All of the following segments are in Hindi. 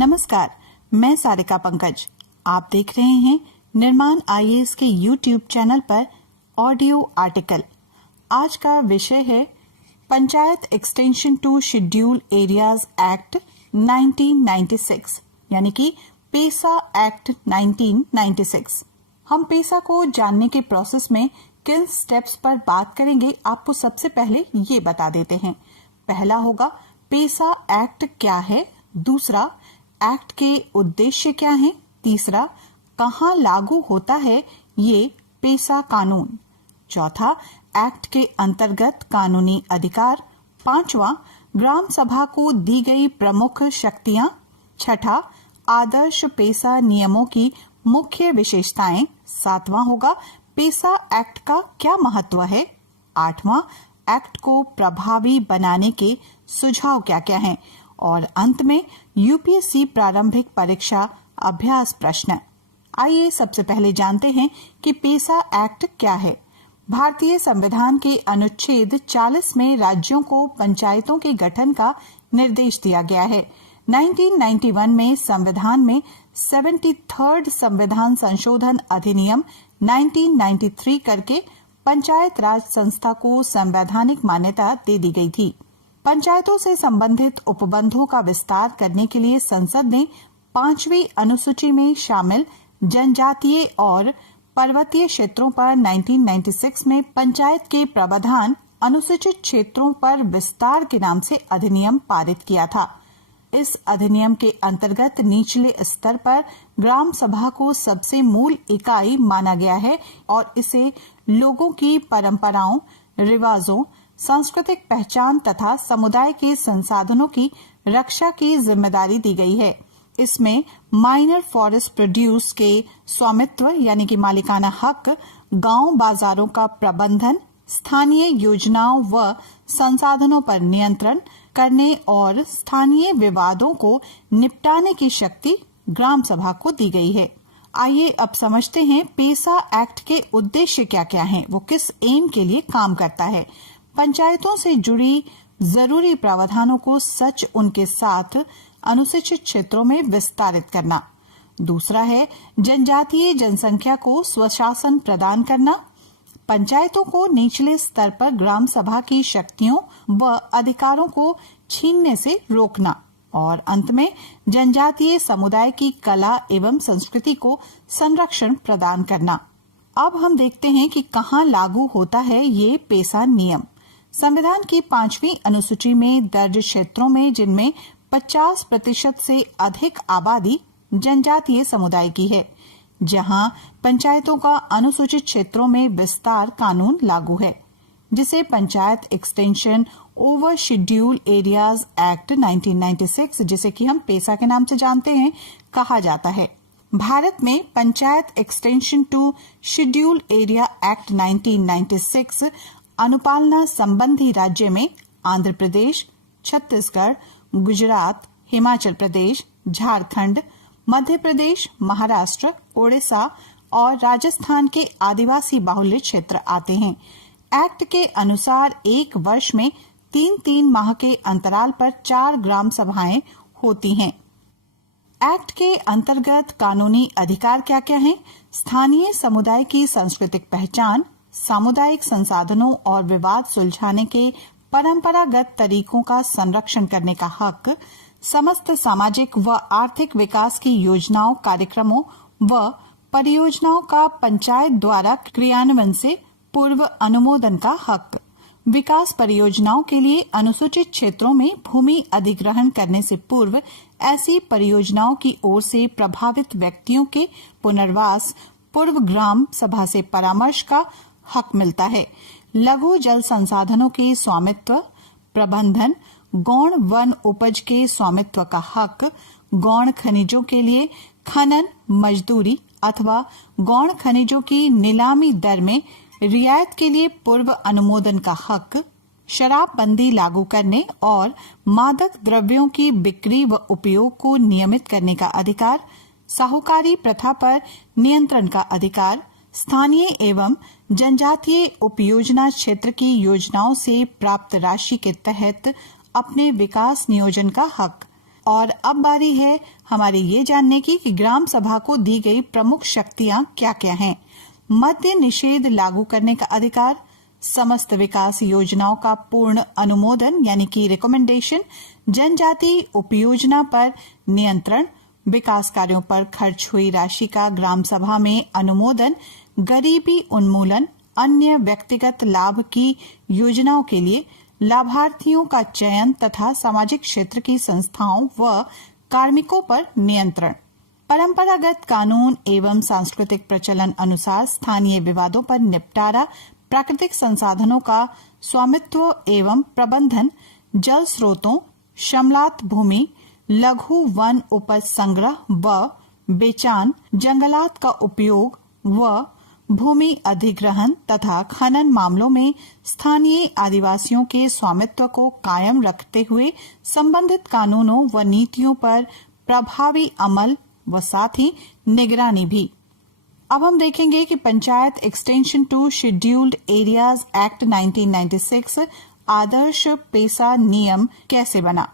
नमस्कार, मैं सारिका पंकज। आप देख रहे हैं निर्माण आईएएस के YouTube चैनल पर ऑडियो आर्टिकल। आज का विषय है Panchayat Extension to Schedule Areas Act 1996 यानी कि पेसा एक्ट 1996। हम पेसा को जानने के प्रोसेस में किन स्टेप्स पर बात करेंगे, आपको सबसे पहले ये बता देते हैं। पहला होगा पेसा एक्ट क्या है, दूसरा एक्ट के उद्देश्य क्या हैं, तीसरा कहाँ लागू होता है ये पेसा कानून, चौथा एक्ट के अंतर्गत कानूनी अधिकार, पांचवा ग्राम सभा को दी गई प्रमुख शक्तियां, छठा आदर्श पेसा नियमों की मुख्य विशेषताएं, सातवां होगा पेसा एक्ट का क्या महत्व है, आठवां एक्ट को प्रभावी बनाने के सुझाव क्या क्या हैं, और अंत में यूपीएससी प्रारंभिक परीक्षा अभ्यास प्रश्न। आइए सबसे पहले जानते हैं कि पेसा एक्ट क्या है। भारतीय संविधान के अनुच्छेद 40 में राज्यों को पंचायतों के गठन का निर्देश दिया गया है। 1991 में संविधान में 73rd संविधान संशोधन अधिनियम 1993 करके पंचायत राज संस्था को संवैधानिक मान्यता दे दी गई थी। पंचायतों से संबंधित उपबंधों का विस्तार करने के लिए संसद ने 5वीं अनुसूची में शामिल जनजातीय और पर्वतीय क्षेत्रों पर 1996 में पंचायत के प्रावधान अनुसूचित क्षेत्रों पर विस्तार के नाम से अधिनियम पारित किया था। इस अधिनियम के अंतर्गत निचले स्तर पर ग्राम सभा को सबसे मूल इकाई माना गया है और इसे लोगों की परंपराओं, रिवाजों, सांस्कृतिक पहचान तथा समुदाय के संसाधनों की रक्षा की जिम्मेदारी दी गई है। इसमें माइनर फॉरेस्ट प्रोड्यूस के स्वामित्व यानी कि मालिकाना हक, गांव बाजारों का प्रबंधन, स्थानीय योजनाओं व संसाधनों पर नियंत्रण करने और स्थानीय विवादों को निपटाने की शक्ति ग्राम सभा को दी गई है। आइए अब समझते हैं पेसा एक्ट के उद्देश्य क्या क्या हैं, वो किस एम के लिए काम करता है। पंचायतों से जुड़ी जरूरी प्रावधानों को सच उनके साथ अनुसूचित क्षेत्रों में विस्तारित करना। दूसरा है जनजातीय जनसंख्या को स्वशासन प्रदान करना। पंचायतों को निचले स्तर पर ग्राम सभा की शक्तियों व अधिकारों को छीनने से रोकना। और अंत में जनजातीय समुदाय की कला एवं संस्कृति को संरक्षण प्रदान करना। अब हम देखते हैं कि कहाँ लागू होता है ये पेसा नियम। संविधान की 5वीं अनुसूची में दर्ज क्षेत्रों में जिनमें 50% से अधिक आबादी जनजातीय समुदाय की है, जहां पंचायतों का अनुसूचित क्षेत्रों में विस्तार कानून लागू है, जिसे panchayat extension over schedule Areas Act 1996, जिसे कि हम पेसा के नाम से जानते हैं, कहा जाता है। भारत में Panchayat Extension to Schedule Area Act 1996 अनुपालना संबंधी राज्य में आंध्र प्रदेश, छत्तीसगढ़, गुजरात, हिमाचल प्रदेश, झारखंड, मध्य प्रदेश, महाराष्ट्र, ओडिशा और राजस्थान के आदिवासी बाहुल्य क्षेत्र आते हैं। एक्ट के अनुसार एक वर्ष में 3-3 माह के अंतराल पर 4 ग्राम सभाएं होती हैं। एक्ट के अंतर्गत कानूनी अधिकार क्या क्या हैं? स्थानीय समुदाय की सांस्कृतिक पहचान, सामुदायिक संसाधनों और विवाद सुलझाने के परंपरागत तरीकों का संरक्षण करने का हक, समस्त सामाजिक व आर्थिक विकास की योजनाओं, कार्यक्रमों व परियोजनाओं का पंचायत द्वारा क्रियान्वयन से पूर्व अनुमोदन का हक, विकास परियोजनाओं के लिए अनुसूचित क्षेत्रों में भूमि अधिग्रहण करने से पूर्व ऐसी परियोजनाओं की ओर से प्रभावित व्यक्तियों के पुनर्वास, पूर्व ग्राम सभा से परामर्श का हक मिलता है। लघु जल संसाधनों के स्वामित्व, प्रबंधन, गौण वन उपज के स्वामित्व का हक, गौण खनिजों के लिए खनन, मजदूरी अथवा गौण खनिजों की नीलामी दर में रियायत के लिए पूर्व अनुमोदन का हक, शराबबंदी लागू करने और मादक द्रव्यों की बिक्री व उपयोग को नियमित करने का अधिकार, साहूकारी प्रथा पर नियंत्रण का अधिकार, स्थानीय एवं जनजातीय उपयोजना क्षेत्र की योजनाओं से प्राप्त राशि के तहत अपने विकास नियोजन का हक, और अब बारी है हमारी ये जानने की कि ग्राम सभा को दी गई प्रमुख शक्तियां क्या क्या हैं। मद्य निषेध लागू करने का अधिकार, समस्त विकास योजनाओं का पूर्ण अनुमोदन यानी कि रिकमेंडेशन, जनजाति उपयोजना पर नियंत्रण, विकास कार्यों पर खर्च हुई राशि का ग्राम सभा में अनुमोदन, गरीबी उन्मूलन, अन्य व्यक्तिगत लाभ की योजनाओं के लिए लाभार्थियों का चयन तथा सामाजिक क्षेत्र की संस्थाओं व कार्मिकों पर नियंत्रण। परंपरागत कानून एवं सांस्कृतिक प्रचलन अनुसार स्थानीय विवादों पर निपटारा, प्राकृतिक संसाधनों का स्वामित्व एवं प्रबंधन, जल स्रोतों, श्यामलात भूमि, लघु वन उपज संग्रह व बेचान, जंगलात का उपयोग व भूमि अधिग्रहण तथा खनन मामलों में स्थानीय आदिवासियों के स्वामित्व को कायम रखते हुए संबंधित कानूनों व नीतियों पर प्रभावी अमल व साथ ही निगरानी भी। अब हम देखेंगे कि Panchayat Extension to Scheduled Areas Act 1996 आदर्श पेशा नियम कैसे बना।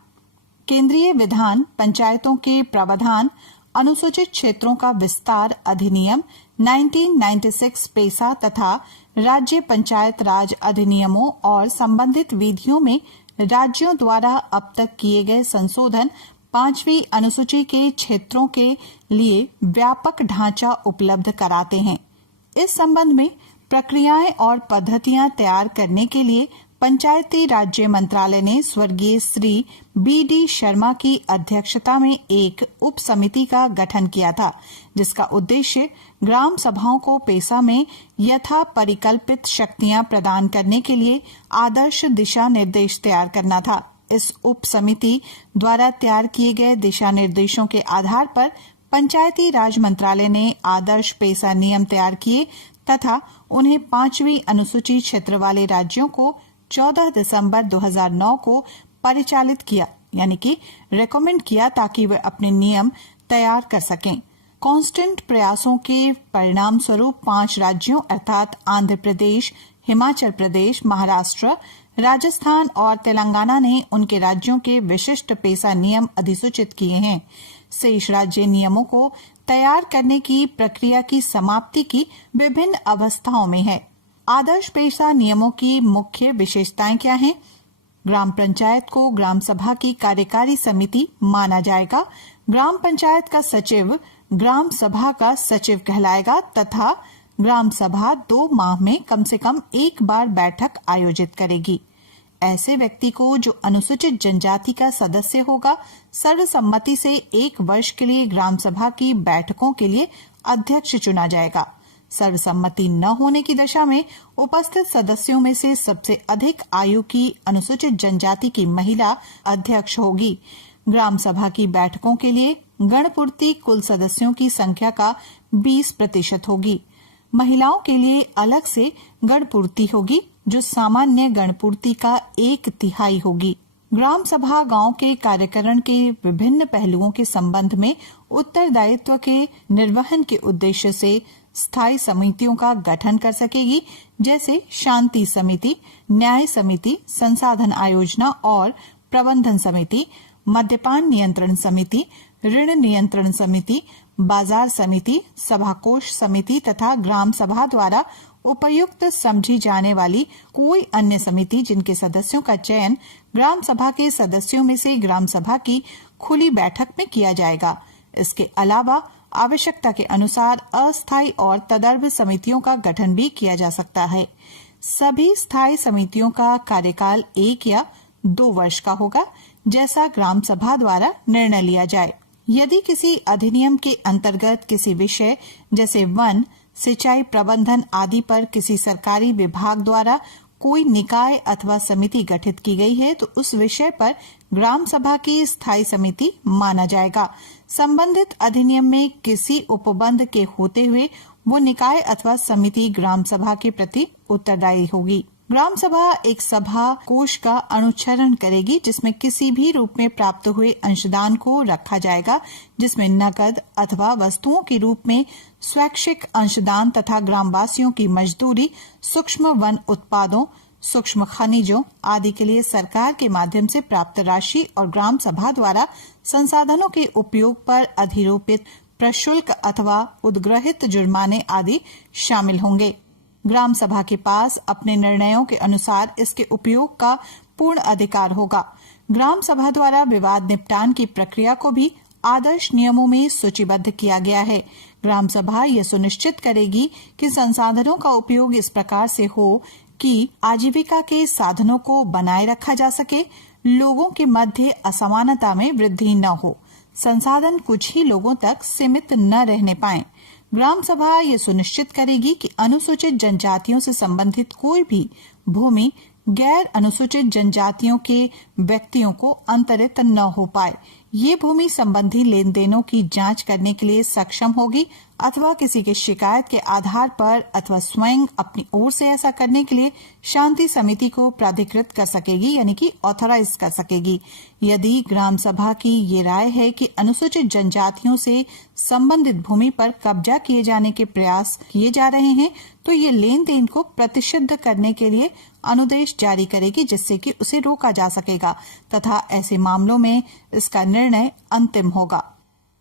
केंद्रीय विधान पंचायतों के प्रावधान, अनुसूचित क्षेत्रों का विस्तार अधिनियम 1996 पेशा तथा राज्य पंचायत राज अधिनियमों और संबंधित विधियों में राज्यों द्वारा अब तक किए गए संशोधन 5वीं अनुसूची के क्षेत्रों के लिए व्यापक ढांचा उपलब्ध कराते हैं। इस संबंध में प्रक्रियाएं और पद्धतियां तैयार करने के लिए पंचायती राज्य मंत्रालय ने स्वर्गीय श्री B.D. शर्मा की अध्यक्षता में एक उप समिति का गठन किया था, जिसका उद्देश्य ग्राम सभाओं को पेशा में यथा परिकल्पित शक्तियां प्रदान करने के लिए आदर्श दिशा निर्देश तैयार करना था। इस उप समिति द्वारा तैयार किए गए दिशा निर्देशों के आधार पर पंचायती राज मंत्रालय ने आदर्श पेशा नियम तैयार किए तथा उन्हें 5वीं अनुसूची क्षेत्र वाले राज्यों को 14 दिसंबर 2009 को परिचालित किया, यानी कि रेकमेंड किया, ताकि वे अपने नियम तैयार कर सकें। कांस्टेंट प्रयासों के परिणाम स्वरूप 5 राज्यों अर्थात आंध्र प्रदेश, हिमाचल प्रदेश, महाराष्ट्र, राजस्थान और तेलंगाना ने उनके राज्यों के विशिष्ट पेशा नियम अधिसूचित किए हैं। शेष राज्य नियमों को तैयार करने की प्रक्रिया की समाप्ति की विभिन्न अवस्थाओं में है। आदर्श पेशा नियमों की मुख्य विशेषताएं क्या हैं? ग्राम पंचायत को ग्राम सभा की कार्यकारी समिति माना जाएगा। ग्राम पंचायत का सचिव ग्राम सभा का सचिव कहलाएगा तथा ग्राम सभा 2 माह में कम से कम एक बार बैठक आयोजित करेगी। ऐसे व्यक्ति को जो अनुसूचित जनजाति का सदस्य होगा, सर्वसम्मति से 1 वर्ष के लिए ग्राम सभा की बैठकों के लिए अध्यक्ष चुना जाएगा। सर्वसम्मति न होने की दशा में उपस्थित सदस्यों में से सबसे अधिक आयु की अनुसूचित जनजाति की महिला अध्यक्ष होगी। ग्राम सभा की बैठकों के लिए गणपूर्ति कुल सदस्यों की संख्या का 20% होगी। महिलाओं के लिए अलग से गणपूर्ति होगी, जो सामान्य गणपूर्ति का 1/3 होगी। ग्राम सभा गांव के कार्यकरण के विभिन्न पहलुओं के संबंध में उत्तरदायित्व के निर्वहन के उद्देश्य से स्थायी समितियों का गठन कर सकेगी, जैसे शांति समिति, न्याय समिति, संसाधन आयोजना और प्रबंधन समिति, मद्यपान नियंत्रण समिति, ऋण नियंत्रण समिति, बाजार समिति, सभाकोष समिति तथा ग्राम सभा द्वारा उपयुक्त समझी जाने वाली कोई अन्य समिति जिनके सदस्यों का चयन ग्राम सभा के सदस्यों में से ग्राम सभा की खुली बैठक में किया जाएगा। इसके अलावा आवश्यकता के अनुसार अस्थायी और तदर्भ समितियों का गठन भी किया जा सकता है। सभी स्थायी समितियों का कार्यकाल 1 या 2 वर्ष का होगा, जैसा ग्राम सभा द्वारा निर्णय लिया जाए। यदि किसी अधिनियम के अंतर्गत किसी विषय जैसे वन, सिंचाई प्रबंधन आदि पर किसी सरकारी विभाग द्वारा कोई निकाय अथवा समिति गठित की गई है, तो उस विषय पर ग्राम सभा की स्थायी समिति माना जाएगा। संबंधित अधिनियम में किसी उपबंध के होते हुए वो निकाय अथवा समिति ग्राम सभा के प्रति उत्तरदायी होगी। ग्राम सभा एक सभा कोष का अनुच्छरण करेगी, जिसमें किसी भी रूप में प्राप्त हुए अंशदान को रखा जाएगा, जिसमें नकद अथवा वस्तुओं के रूप में स्वैच्छिक अंशदान तथा ग्रामवासियों की मजदूरी, सूक्ष्म वन उत्पादों, सूक्ष्म खनिजों आदि के लिए सरकार के माध्यम से प्राप्त राशि और ग्राम सभा द्वारा संसाधनों के उपयोग पर अधिरोपित प्रशुल्क अथवा उद्ग्रहित जुर्माने आदि शामिल होंगे। ग्राम सभा के पास अपने निर्णयों के अनुसार इसके उपयोग का पूर्ण अधिकार होगा। ग्राम सभा द्वारा विवाद निपटान की प्रक्रिया को भी आदर्श नियमों में सूचीबद्ध किया गया है। ग्राम सभा यह सुनिश्चित करेगी कि संसाधनों का उपयोग इस प्रकार से हो कि आजीविका के साधनों को बनाए रखा जा सके, लोगों के मध्य असमानता में वृद्धि न हो, संसाधन कुछ ही लोगों तक सीमित न रहने पाएं। ग्राम सभा ये सुनिश्चित करेगी कि अनुसूचित जनजातियों से संबंधित कोई भी भूमि गैर अनुसूचित जनजातियों के व्यक्तियों को अंतरित न हो पाए। ये भूमि संबंधी लेन देनों की जांच करने के लिए सक्षम होगी अथवा किसी की शिकायत के आधार पर अथवा स्वयं अपनी ओर से ऐसा करने के लिए शांति समिति को प्राधिकृत कर सकेगी, यानी कि ऑथराइज कर सकेगी। यदि ग्राम सभा की ये राय है कि अनुसूचित जनजातियों से संबंधित भूमि पर कब्जा किए जाने के प्रयास किए जा रहे हैं, तो ये लेन देन को प्रतिषिद्ध करने के लिए अनुदेश जारी करेगी, जिससे कि उसे रोका जा सकेगा तथा ऐसे मामलों में इसका निर्णय अंतिम होगा।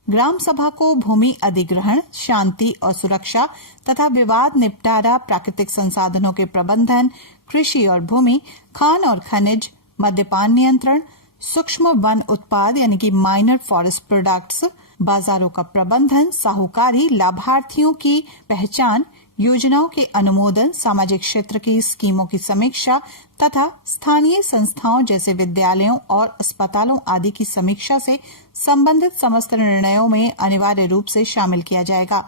ग्राम सभा को भूमि अधिग्रहण, शांति और सुरक्षा तथा विवाद निपटारा, प्राकृतिक संसाधनों के प्रबंधन, कृषि और भूमि, खान और खनिज, मद्यपान नियंत्रण, सूक्ष्म वन उत्पाद यानी कि माइनर फॉरेस्ट प्रोडक्ट्स, बाजारों का प्रबंधन, साहूकारी, लाभार्थियों की पहचान, योजनाओं के अनुमोदन, सामाजिक क्षेत्र की स्कीमों की समीक्षा तथा स्थानीय संस्थाओं जैसे विद्यालयों और अस्पतालों आदि की समीक्षा से संबंधित समस्त निर्णयों में अनिवार्य रूप से शामिल किया जाएगा।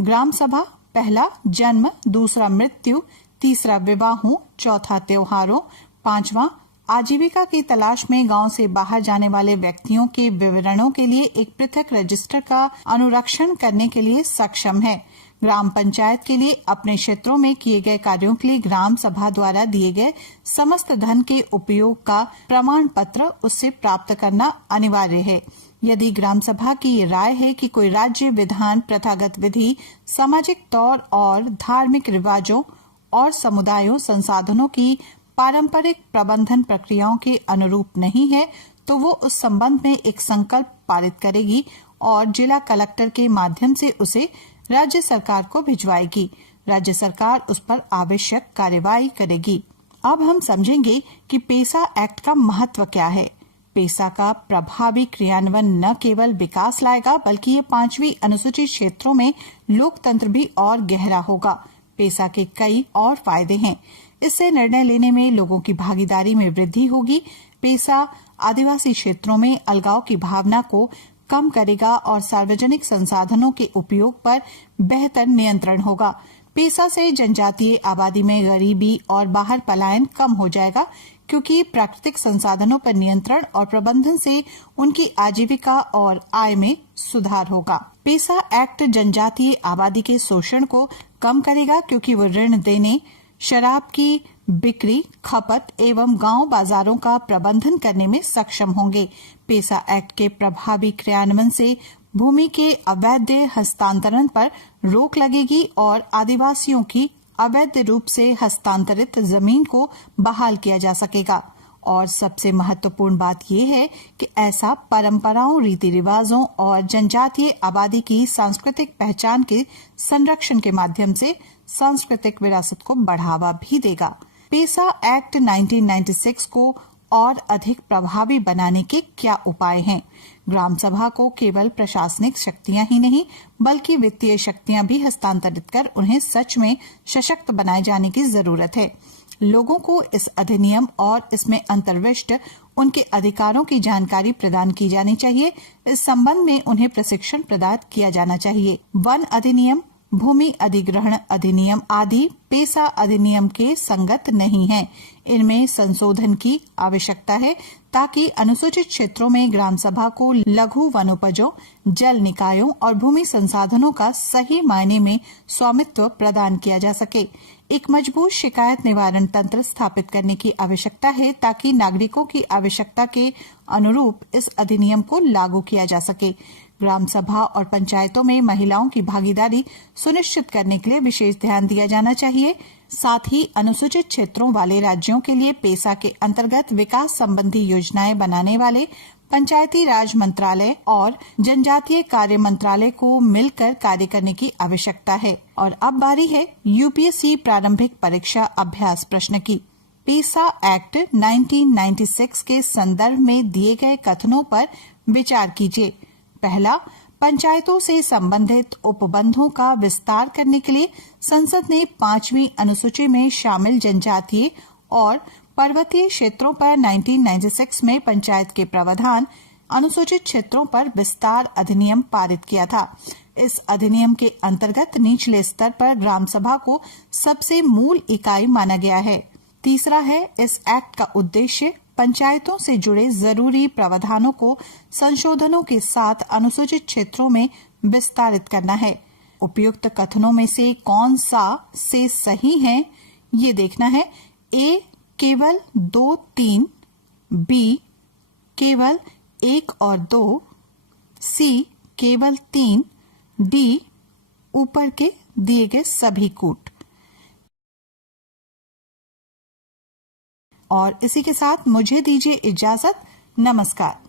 ग्राम सभा पहला जन्म, दूसरा मृत्यु, तीसरा विवाहों, चौथा त्योहारों, पांचवा आजीविका की तलाश में गांव से बाहर जाने वाले व्यक्तियों के विवरणों के लिए एक पृथक रजिस्टर का अनुरक्षण करने के लिए सक्षम है। ग्राम पंचायत के लिए अपने क्षेत्रों में किए गए कार्यों के लिए ग्राम सभा द्वारा दिए गए समस्त धन के उपयोग का प्रमाण पत्र उससे प्राप्त करना अनिवार्य है। यदि ग्राम सभा की ये राय है कि कोई राज्य विधान, प्रथागत विधि, सामाजिक तौर और धार्मिक रिवाजों और समुदायों संसाधनों की पारंपरिक प्रबंधन प्रक्रियाओं के अनुरूप नहीं है, तो वो उस संबंध में एक संकल्प पारित करेगी और जिला कलेक्टर के माध्यम से उसे राज्य सरकार को भिजवाएगी। राज्य सरकार उस पर आवश्यक कार्यवाही करेगी। अब हम समझेंगे कि पेसा एक्ट का महत्व क्या है। पेसा का प्रभावी क्रियान्वयन न केवल विकास लाएगा, बल्कि ये 5वीं अनुसूचित क्षेत्रों में लोकतंत्र भी और गहरा होगा। पेसा के कई और फायदे हैं। इससे निर्णय लेने में लोगों की भागीदारी में वृद्धि होगी। पेसा आदिवासी क्षेत्रों में अलगाव की भावना को कम करेगा और सार्वजनिक संसाधनों के उपयोग पर बेहतर नियंत्रण होगा। पेसा से जनजातीय आबादी में गरीबी और बाहर पलायन कम हो जाएगा, क्योंकि प्राकृतिक संसाधनों पर नियंत्रण और प्रबंधन से उनकी आजीविका और आय में सुधार होगा। पेसा एक्ट जनजातीय आबादी के शोषण को कम करेगा, क्योंकि वो ऋण देने, शराब की बिक्री, खपत एवं गांव बाजारों का प्रबंधन करने में सक्षम होंगे। पेसा एक्ट के प्रभावी क्रियान्वयन से भूमि के अवैध हस्तांतरण पर रोक लगेगी और आदिवासियों की अवैध रूप से हस्तांतरित जमीन को बहाल किया जा सकेगा। और सबसे महत्वपूर्ण बात यह है कि ऐसा परंपराओं, रीति रिवाजों और जनजातीय आबादी की सांस्कृतिक पहचान के संरक्षण के माध्यम से सांस्कृतिक विरासत को बढ़ावा भी देगा। पेसा एक्ट 1996 को और अधिक प्रभावी बनाने के क्या उपाय हैं? ग्राम सभा को केवल प्रशासनिक शक्तियां ही नहीं, बल्कि वित्तीय शक्तियां भी हस्तांतरित कर उन्हें सच में सशक्त बनाए जाने की जरूरत है। लोगों को इस अधिनियम और इसमें अंतर्विष्ट उनके अधिकारों की जानकारी प्रदान की जानी चाहिए। इस संबंध में उन्हें प्रशिक्षण प्रदान किया जाना चाहिए। वन अधिनियम, भूमि अधिग्रहण अधिनियम आदि पेसा अधिनियम के संगत नहीं हैं। इनमें संशोधन की आवश्यकता है ताकि अनुसूचित क्षेत्रों में ग्राम सभा को लघु वनोपजों, जल निकायों और भूमि संसाधनों का सही मायने में स्वामित्व प्रदान किया जा सके। एक मजबूत शिकायत निवारण तंत्र स्थापित करने की आवश्यकता है ताकि नागरिकों की आवश्यकता के अनुरूप इस अधिनियम को लागू किया जा सके। ग्राम सभा और पंचायतों में महिलाओं की भागीदारी सुनिश्चित करने के लिए विशेष ध्यान दिया जाना चाहिए। साथ ही अनुसूचित क्षेत्रों वाले राज्यों के लिए पेसा के अंतर्गत विकास संबंधी योजनाएं बनाने वाले पंचायती राज मंत्रालय और जनजातीय कार्य मंत्रालय को मिलकर कार्य करने की आवश्यकता है। और अब बारी है यूपीएससी प्रारंभिक परीक्षा अभ्यास प्रश्न की। पेसा एक्ट 1996 के संदर्भ में दिए गए कथनों पर विचार कीजिए। पहला, पंचायतों से संबंधित उपबंधों का विस्तार करने के लिए संसद ने 5वीं अनुसूची में शामिल जनजातीय और पर्वतीय क्षेत्रों पर 1996 में पंचायत के प्रावधान अनुसूचित क्षेत्रों पर विस्तार अधिनियम पारित किया था। इस अधिनियम के अंतर्गत निचले स्तर पर ग्राम सभा को सबसे मूल इकाई माना गया है। तीसरा है, इस एक्ट का उद्देश्य पंचायतों से जुड़े जरूरी प्रावधानों को संशोधनों के साथ अनुसूचित क्षेत्रों में विस्तारित करना है। उपयुक्त कथनों में से कौन सा से सही है ये देखना है। ए केवल 2-3, बी केवल 1 और 2, सी केवल 3, डी ऊपर के दिए गए सभी कूट। और इसी के साथ मुझे दीजिए इजाजत। नमस्कार।